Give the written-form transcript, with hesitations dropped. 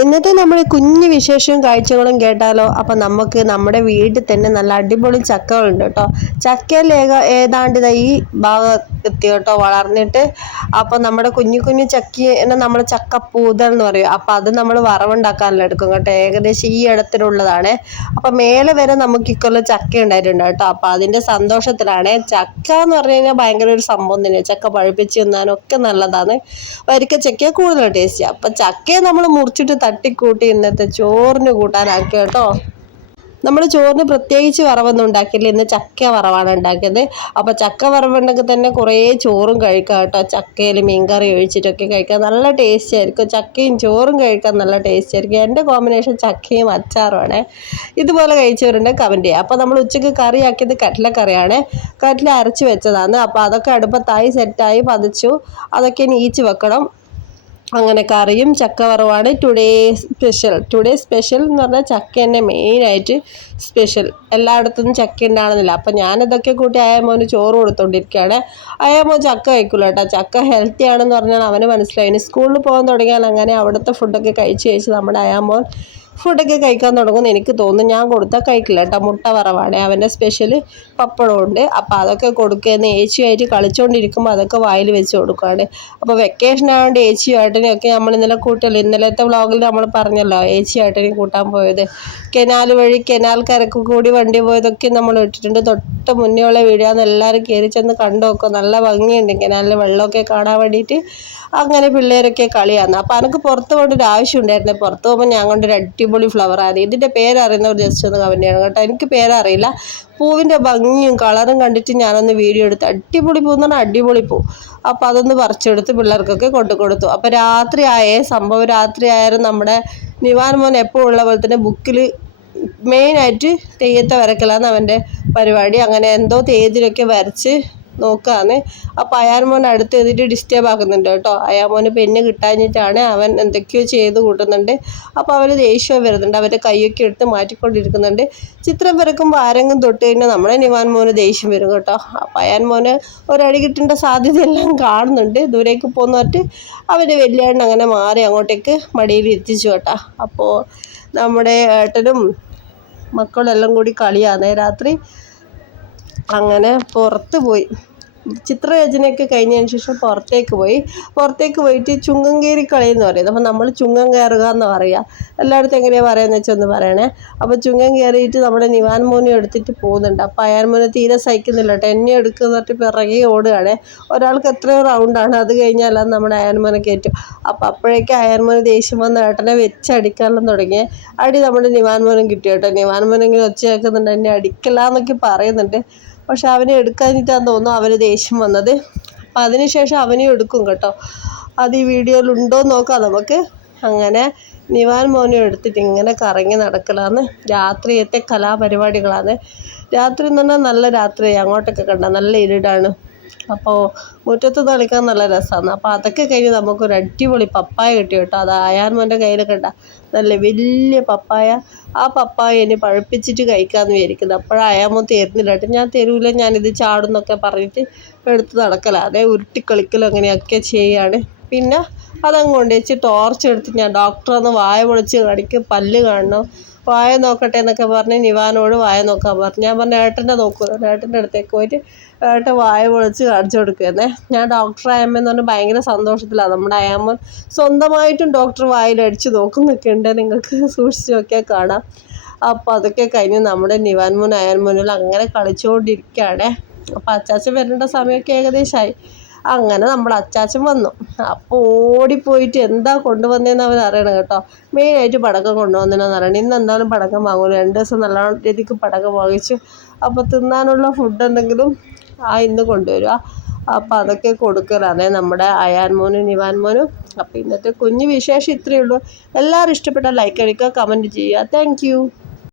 ഇന്നത്തെ നമ്മുടെ കുഞ്ഞു വിശേഷവും കാഴ്ചകളും കേട്ടാലോ? അപ്പം നമുക്ക് നമ്മുടെ വീട്ടിൽ തന്നെ നല്ല അടിപൊളി ചക്കകളുണ്ട് കേട്ടോ. ചക്കയിൽ ഏതാണ്ട് ഈ ഭാഗം എത്തി കേട്ടോ വളർന്നിട്ട്. അപ്പം നമ്മുടെ കുഞ്ഞു കുഞ്ഞു ചക്കനെ നമ്മൾ ചക്കപ്പൂതൽ എന്ന് പറയും. അപ്പം അത് നമ്മൾ വറവുണ്ടാക്കാനെല്ലാം എടുക്കും കേട്ടോ. ഏകദേശം ഈ ഇടത്തിലുള്ളതാണ്. അപ്പം മേലെ വരെ നമുക്ക് ഇക്കൊല്ലം ചക്ക ഉണ്ടായിട്ടുണ്ട് കേട്ടോ. അപ്പം അതിൻ്റെ സന്തോഷത്തിലാണ്. ചക്ക എന്ന് പറഞ്ഞു കഴിഞ്ഞാൽ ഭയങ്കര ഒരു സംഭവം തന്നെയാണ്. ചക്ക പഴുപ്പിച്ച് തിന്നാനൊക്കെ നല്ലതാണ്. വരിക്ക ചക്ക കൂടുതൽ ടേസ്റ്റ്. അപ്പം ചക്കയെ നമ്മൾ മുറിച്ചിട്ട് തട്ടിക്കൂട്ടി ഇന്നത്തെ ചോറിന് കൂട്ടാനാക്കി കേട്ടോ. നമ്മൾ ചോറിന് പ്രത്യേകിച്ച് വറവൊന്നും ഉണ്ടാക്കിയില്ല. ഇന്ന് ചക്ക വറവാണ് ഉണ്ടാക്കിയത്. അപ്പോൾ ചക്ക വറവുണ്ടെങ്കിൽ തന്നെ കുറേ ചോറും കഴിക്കാം കേട്ടോ. ചക്കയിൽ മീൻകറി ഒഴിച്ചിട്ടൊക്കെ കഴിക്കാൻ നല്ല ടേസ്റ്റ് ആയിരിക്കും. ചക്കയും ചോറും കഴിക്കാൻ നല്ല ടേസ്റ്റ് ആയിരിക്കും. എൻ്റെ കോമ്പിനേഷൻ ചക്കയും അച്ചാറുമാണ്. ഇതുപോലെ കഴിച്ചവരുണ്ട് കമൻറ്റ് ചെയ്യുക. അപ്പോൾ നമ്മൾ ഉച്ചയ്ക്ക് കറിയാക്കിയത് കടലക്കറിയാണ്. കടല അരച്ച് വെച്ചതാണ്. അപ്പോൾ അതൊക്കെ അടുപ്പത്തായി സെറ്റായി പതിച്ചു. അതൊക്കെ നീച്ച് വെക്കണം. അങ്ങനെ കറിയും ചക്ക വറവാണ് ടുഡേ സ്പെഷ്യൽ എന്ന് പറഞ്ഞാൽ ചക്ക തന്നെ മെയിനായിട്ട് സ്പെഷ്യൽ. എല്ലായിടത്തും ചക്ക ഉണ്ടാകുന്നില്ല. അപ്പം ഞാനിതൊക്കെ കൂട്ടി അയാമോന് ചോറ് കൊടുത്തോണ്ടിരിക്കുകയാണ്. അയാമോൻ ചക്ക കഴിക്കില്ല കേട്ടോ. ചക്ക ഹെൽത്തി ആണെന്ന് പറഞ്ഞാൽ അവന് മനസ്സിലായി. ഇനി സ്കൂളിൽ പോകാൻ തുടങ്ങിയാൽ അങ്ങനെ അവിടുത്തെ ഫുഡൊക്കെ കഴിച്ച് നമ്മുടെ അയാമോൻ ഫുഡൊക്കെ കഴിക്കാൻ തുടങ്ങുമെന്ന് എനിക്ക് തോന്നുന്നു. ഞാൻ കൊടുത്താൽ കഴിക്കില്ല കേട്ടോ. മുട്ട വറവാണ് അവൻ്റെ സ്പെഷ്യൽ. പപ്പടമുണ്ട്. അപ്പോൾ അതൊക്കെ കൊടുക്കുകയെന്ന് ഏച്ചിയായിട്ട് കളിച്ചുകൊണ്ടിരിക്കുമ്പോൾ അതൊക്കെ വായിൽ വെച്ച് കൊടുക്കുകയാണ്. അപ്പോൾ വെക്കേഷൻ ആയതുകൊണ്ട് ഏച്ചിയും ഏട്ടനെയൊക്കെ നമ്മൾ ഇന്നലെ കൂട്ടല്ലോ. ഇന്നലത്തെ വ്ളോഗിൽ നമ്മൾ പറഞ്ഞല്ലോ ഏച്ചി ഏട്ടനെയും കൂട്ടാൻ പോയത്. കനാൽ വഴി കനാൽ കരക്ക് കൂടി വണ്ടി പോയതൊക്കെ നമ്മൾ ഇട്ടിട്ടുണ്ട്. തൊട്ട് മുന്നേ ഉള്ള വീഡിയോ ആണ്. എല്ലാവരും കയറി ചെന്ന് കണ്ടു നോക്കും. നല്ല ഭംഗിയുണ്ട് കനാലിൽ വെള്ളമൊക്കെ കാണാൻ വേണ്ടിയിട്ട്. അങ്ങനെ പിള്ളേരൊക്കെ കളിയാണ്. അപ്പോൾ എനിക്ക് പുറത്ത് പോകേണ്ട ഒരു ആവശ്യം ഉണ്ടായിരുന്നു. പുറത്ത് പോകുമ്പോൾ ഞാൻ കൊണ്ടൊരു അടിപൊളി ഫ്ലവറാണ്. ഇതിൻ്റെ പേരറിയുന്നവർ ജസ്റ്റ് ഒന്ന് കമൻറ്റ് ചെയ്യണം കേട്ടോ. എനിക്ക് പേരറിയില്ല. പൂവിൻ്റെ ഭംഗിയും കളറും കണ്ടിട്ട് ഞാനൊന്ന് വീഡിയോ എടുത്ത് അടിപൊളി പൂ എന്ന് പറഞ്ഞാൽ അടിപൊളി പൂ. അപ്പോൾ അതൊന്ന് പറിച്ചെടുത്ത് പിള്ളേർക്കൊക്കെ കൊടുത്തു. അപ്പോൾ സംഭവം രാത്രി ആയാലും നമ്മുടെ നിവാൻ മോൻ എപ്പോഴും ഉള്ള പോലെ തന്നെ ബുക്കിൽ മെയിനായിട്ട് തെയ്യത്തെ വരക്കലാണ് അവൻ്റെ പരിപാടി. അങ്ങനെ എന്തോ തെയ്യത്തിലൊക്കെ വരച്ച് നോക്കുകയാണ്. അപ്പോൾ അയാൻമോൻ അടുത്ത് എഴുതിയിട്ട് ഡിസ്റ്റർബ് ആക്കുന്നുണ്ട് കേട്ടോ. അയാൻമോന് പെണ്ണ് കിട്ടാഞ്ഞിട്ടാണ് അവൻ എന്തൊക്കെയോ ചെയ്ത് കൂട്ടുന്നുണ്ട്. അപ്പോൾ അവന് ദേഷ്യം വരുന്നുണ്ട്. അവൻ്റെ കൈയൊക്കെ എടുത്ത് മാറ്റിക്കൊണ്ടിരിക്കുന്നുണ്ട്. ചിത്രം വരക്കുമ്പോൾ ആരെങ്കിലും തൊട്ട് കഴിഞ്ഞാൽ നമ്മുടെ നിവാൻ മോന് ദേഷ്യം വരും കേട്ടോ. അപ്പോൾ അയാൻമോന് ഒരടി കിട്ടേണ്ട സാധ്യതയെല്ലാം കാണുന്നുണ്ട്. ദൂരേക്ക് പോകുന്നിട്ട് അവൻ്റെ വലിയേണ്ണ അങ്ങനെ മാറി അങ്ങോട്ടേക്ക് മടിയിൽ എത്തിച്ചു കേട്ടോ. അപ്പോൾ നമ്മുടെ ഏട്ടനും മക്കളെല്ലാം കൂടി കളിയാണ് രാത്രി. അങ്ങനെ പുറത്ത് പോയി ചിത്രരചനയൊക്കെ കഴിഞ്ഞതിന് ശേഷം പുറത്തേക്ക് പോയിട്ട് ചുങ്കം കയറി കളി എന്ന് പറയുന്നത്. അപ്പോൾ നമ്മൾ ചുങ്കം കയറുക എന്ന് പറയുക. എല്ലായിടത്തും എങ്ങനെയാണ് പറയുന്നത് വെച്ചാൽ ഒന്ന് പറയണേ. അപ്പോൾ ചുങ്കം കയറിയിട്ട് നമ്മുടെ നിവാൻ മോനെ എടുത്തിട്ട് പോകുന്നുണ്ട്. അപ്പോൾ അയാൻ മോനെ തീരെ സഹിക്കുന്നില്ല കേട്ടോ. എന്നെ എടുക്കുന്ന പറഞ്ഞിട്ട് പിറകെ ഓടുകയാണ്. ഒരാൾക്ക് എത്രയോ റൗണ്ടാണ്. അത് കഴിഞ്ഞാൽ അത് നമ്മുടെ അയാൻ മോനെ കയറ്റും. അപ്പോൾ അപ്പോഴേക്കും അയാൻ മോന് ദേഷ്യം വന്ന് ഏട്ടനെ വെച്ചടിക്കാനെല്ലാം തുടങ്ങി. അടി നമ്മുടെ നിവാൻ മോനും കിട്ടി കേട്ടോ. നിവാൻ മോനെങ്കിലും ഒച്ച കേൾക്കുന്നുണ്ട്. എന്നെ അടിക്കല്ല എന്നൊക്കെ പറയുന്നുണ്ട്. പക്ഷെ അവനെ എടുക്കാനിട്ടാന്ന് തോന്നുന്നു അവന് ദേഷ്യം വന്നത്. അപ്പം അതിനുശേഷം അവനെയും എടുക്കും കേട്ടോ. അത് ഈ വീഡിയോയിൽ ഉണ്ടോ എന്ന് നോക്കാം നമുക്ക്. അങ്ങനെ നിവാൻ മോനെ എടുത്തിട്ട് ഇങ്ങനെ കറങ്ങി നടക്കലാണ്. രാത്രിയത്തെ കലാപരിപാടികളാണ്. രാത്രി എന്ന് പറഞ്ഞാൽ നല്ല രാത്രിയായി. അങ്ങോട്ടൊക്കെ കണ്ട നല്ല ഇരുടാണ്. അപ്പോൾ മുറ്റത്ത് കളിക്കാൻ നല്ല രസമാണ്. അപ്പോൾ അതൊക്കെ കഴിഞ്ഞ് നമുക്കൊരു അടിപൊളി പപ്പായ കിട്ടി കേട്ടോ. അത് അയാൻ മോൻ്റെ കയ്യിൽ കണ്ട നല്ല വലിയ പപ്പായ. ആ പപ്പായ ഇനി പഴുപ്പിച്ചിട്ട് കഴിക്കാമെന്ന് വിചാരിക്കുന്നത്. അപ്പോഴാണ് അയാമോ തരുന്നില്ല കേട്ടോ. ഞാൻ തരൂല, ഞാനിത് ചാടുന്നൊക്കെ പറഞ്ഞിട്ട് എടുത്ത് നടക്കല. അതേ ഉരുട്ടി കളിക്കലും അങ്ങനെയൊക്കെ ചെയ്യാണ്. പിന്നെ അതങ്ങ് കൊണ്ടുവച്ച് ടോർച്ച് എടുത്ത് ഞാൻ ഡോക്ടറൊന്ന് വായ പൊളിച്ച് കാണിക്കും. പല്ല് കാണണം, വായ നോക്കട്ടെ എന്നൊക്കെ പറഞ്ഞ് നിവാനോട് വായ നോക്കാൻ പറഞ്ഞു. ഞാൻ പറഞ്ഞു ഏട്ടൻ്റെ നോക്കുമല്ലോ. ഏട്ടൻ്റെ അടുത്തേക്ക് പോയിട്ട് ഏട്ടൻ വായ പൊളിച്ച് കാണിച്ചു കൊടുക്കുകയെന്നേ. ഞാൻ ഡോക്ടർ അയാമെന്ന് പറഞ്ഞാൽ ഭയങ്കര സന്തോഷത്തിലാണ്. നമ്മുടെ അയാമ്മൻ സ്വന്തമായിട്ടും ഡോക്ടർ വായിലടിച്ച് നോക്കുന്നൊക്കെ ഉണ്ട്. നിങ്ങൾക്ക് സൂക്ഷിച്ച് നോക്കിയാൽ കാണാം. അപ്പോൾ അതൊക്കെ കഴിഞ്ഞ് നമ്മുടെ നിവാൻ മോൻ അയാൻ മോനിൽ അങ്ങനെ കളിച്ചുകൊണ്ടിരിക്കുകയാണ്. അപ്പോൾ അച്ചാച്ചൻ വരേണ്ട സമയമൊക്കെ ഏകദേശമായി. അങ്ങനെ നമ്മുടെ അച്ചാച്ചൻ വന്നു. അപ്പോൾ ഓടിപ്പോയിട്ട് എന്താ കൊണ്ടുവന്നതെന്ന് അവൻ അറിയണം കേട്ടോ. മെയിനായിട്ട് പടക്കം കൊണ്ടുവന്നതെന്ന് അറിയണം. ഇന്ന് എന്തായാലും പടക്കം വാങ്ങും. 2 ദിവസം നല്ല രീതിക്ക് പടക്കം വാങ്ങിച്ചു. അപ്പോൾ തിന്നാനുള്ള ഫുഡ് എന്തെങ്കിലും ഇന്ന് കൊണ്ടുവരിക. അപ്പോൾ അതൊക്കെ കൊടുക്കലാണ് നമ്മുടെ അയാൻ മോനും നിവാൻ മോനും. അപ്പോൾ ഇന്നത്തെ കുഞ്ഞു വിശേഷം ഇത്രയേ ഉള്ളൂ. എല്ലാവരും ഇഷ്ടപ്പെട്ടാൽ ലൈക്ക് അടിക്കുക, കമൻറ്റ് ചെയ്യുക. Thank you.